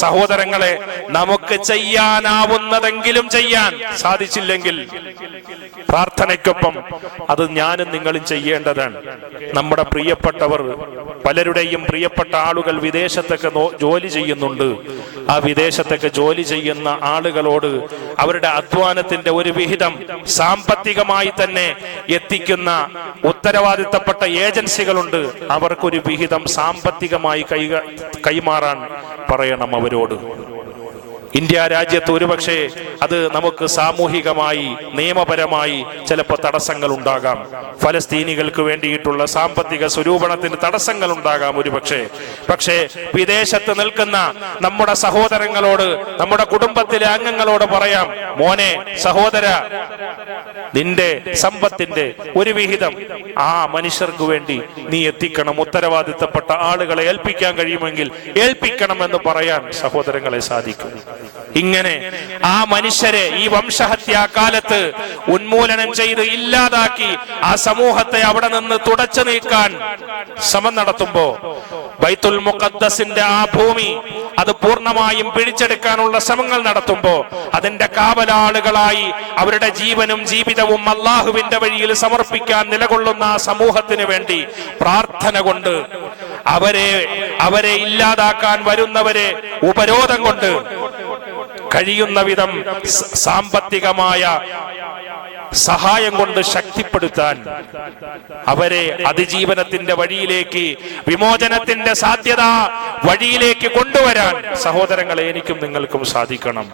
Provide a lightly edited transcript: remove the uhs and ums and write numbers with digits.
സഹോദരങ്ങളെ, നമുക്ക് ചെയ്യാനാവുന്നതെങ്കിലും ചെയ്യാൻ സാധിച്ചില്ലെങ്കിൽ പ്രാർത്ഥനയ്ക്കൊപ്പം അത് ഞാനും നിങ്ങളും ചെയ്യേണ്ടതാണ്. നമ്മുടെ പ്രിയപ്പെട്ടവർ, പലരുടെയും പ്രിയപ്പെട്ട ആളുകൾ വിദേശത്തൊക്കെ ജോലി ചെയ്യുന്നുണ്ട്. ആ വിദേശത്തൊക്കെ ജോലി ചെയ്യുന്ന ആളുകളോട് അവരുടെ അധ്വാനത്തിന്റെ ഒരു വിഹിതം സാമ്പത്തികമായി തന്നെ എത്തിക്കുന്ന ഉത്തരവാദിത്തപ്പെട്ട ഏജൻസികളുണ്ട്. അവർക്കൊരു വിഹിതം സാമ്പത്തികമായി കൈമാറാൻ പറയണം അവരോട്. ഇന്ത്യ രാജ്യത്ത് ഒരുപക്ഷെ അത് നമുക്ക് സാമൂഹികമായി നിയമപരമായി ചിലപ്പോൾ തടസ്സങ്ങൾ ഉണ്ടാകാം. ഫലസ്തീനികൾക്ക് വേണ്ടിയിട്ടുള്ള സാമ്പത്തിക സ്വരൂപണത്തിന് തടസ്സങ്ങൾ ഉണ്ടാകാം പക്ഷേ വിദേശത്ത് നിൽക്കുന്ന നമ്മുടെ സഹോദരങ്ങളോട്, നമ്മുടെ കുടുംബത്തിലെ അംഗങ്ങളോട് പറയാം, മോനെ, സഹോദര, നിന്റെ സമ്പത്തിന്റെ ഒരു വിഹിതം ആ മനുഷ്യർക്ക് വേണ്ടി നീ എത്തിക്കണം. ഉത്തരവാദിത്തപ്പെട്ട ആളുകളെ ഏൽപ്പിക്കാൻ കഴിയുമെങ്കിൽ ഏൽപ്പിക്കണമെന്ന് പറയാൻ സഹോദരങ്ങളെ സാധിക്കും. ഇങ്ങനെ ആ മനുഷ്യരെ ഈ വംശഹത്യാകാലത്ത് ഉന്മൂലനം ചെയ്ത് ഇല്ലാതാക്കി ആ സമൂഹത്തെ അവിടെ നിന്ന് തുടച്ചു നീക്കാൻ ശ്രമം നടത്തുമ്പോ, ബൈത്തുൽ മുഖദ്ദസിന്റെ ആ ഭൂമി അത് പൂർണ്ണമായും പിടിച്ചെടുക്കാനുള്ള ശ്രമങ്ങൾ നടത്തുമ്പോ, അതിന്റെ കാവലാളുകളായി അവരുടെ ജീവനും ജീവിതവും അള്ളാഹുവിന്റെ വഴിയിൽ സമർപ്പിക്കാൻ നിലകൊള്ളുന്ന ആ സമൂഹത്തിന് വേണ്ടി പ്രാർത്ഥന കൊണ്ട് അവരെ ഇല്ലാതാക്കാൻ വരുന്നവരെ ഉപരോധം കൊണ്ട് കഴിയുന്ന വിധം സാമ്പത്തികമായ സഹായം കൊണ്ട് ശക്തിപ്പെടുത്താൻ, അവരെ അതിജീവനത്തിന്റെ വഴിയിലേക്ക്, വിമോചനത്തിന്റെ സാധ്യത വഴിയിലേക്ക് കൊണ്ടുവരാൻ സഹോദരങ്ങളെ എനിക്കും നിങ്ങൾക്കും സാധിക്കണം.